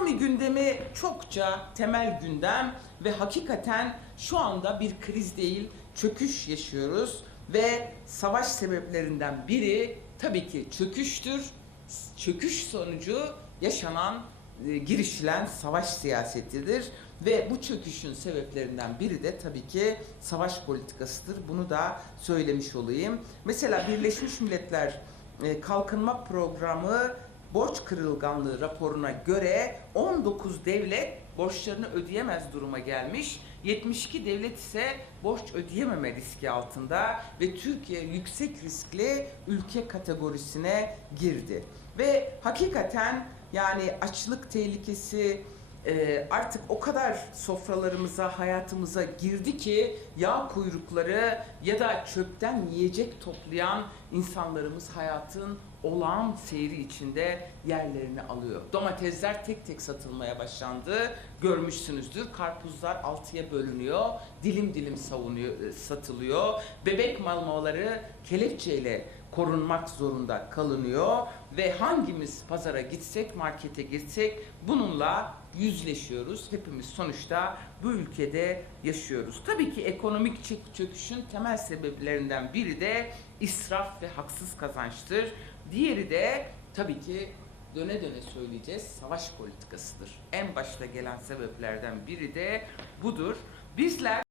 Ekonomi gündemi çokça temel gündem ve hakikaten şu anda bir kriz değil, çöküş yaşıyoruz ve savaş sebeplerinden biri tabii ki çöküştür. Çöküş sonucu yaşanan, e, girişilen savaş siyasetidir ve bu çöküşün sebeplerinden biri de tabii ki savaş politikasıdır. Bunu da söylemiş olayım. Mesela Birleşmiş Milletler e, Kalkınma Programı borç kırılganlığı raporuna göre 19 devlet borçlarını ödeyemez duruma gelmiş. 72 devlet ise borç ödeyememe riski altında ve Türkiye yüksek riskli ülke kategorisine girdi. Ve hakikaten yani açlık tehlikesi e, artık o kadar sofralarımıza, hayatımıza girdi ki yağ kuyrukları ya da çöpten yiyecek toplayan insanlarımız hayatın olağan seyri içinde yerlerini alıyor. Domatesler tek tek satılmaya başlandı. Görmüşsünüzdür. Karpuzlar altıya bölünüyor. Dilim dilim savunuyor, e, satılıyor. Bebek malmaları kelepçeyle korunmak zorunda kalınıyor ve hangimiz pazara gitsek, markete gitsek bununla yüzleşiyoruz. Hepimiz sonuçta bu ülkede yaşıyoruz. Tabii ki ekonomik çök- çöküşün temel sebeplerinden biri de israf ve haksız kazançtır. Diğeri de tabii ki döne döne söyleyeceğiz savaş politikasıdır. En başta gelen sebeplerden biri de budur. Bizler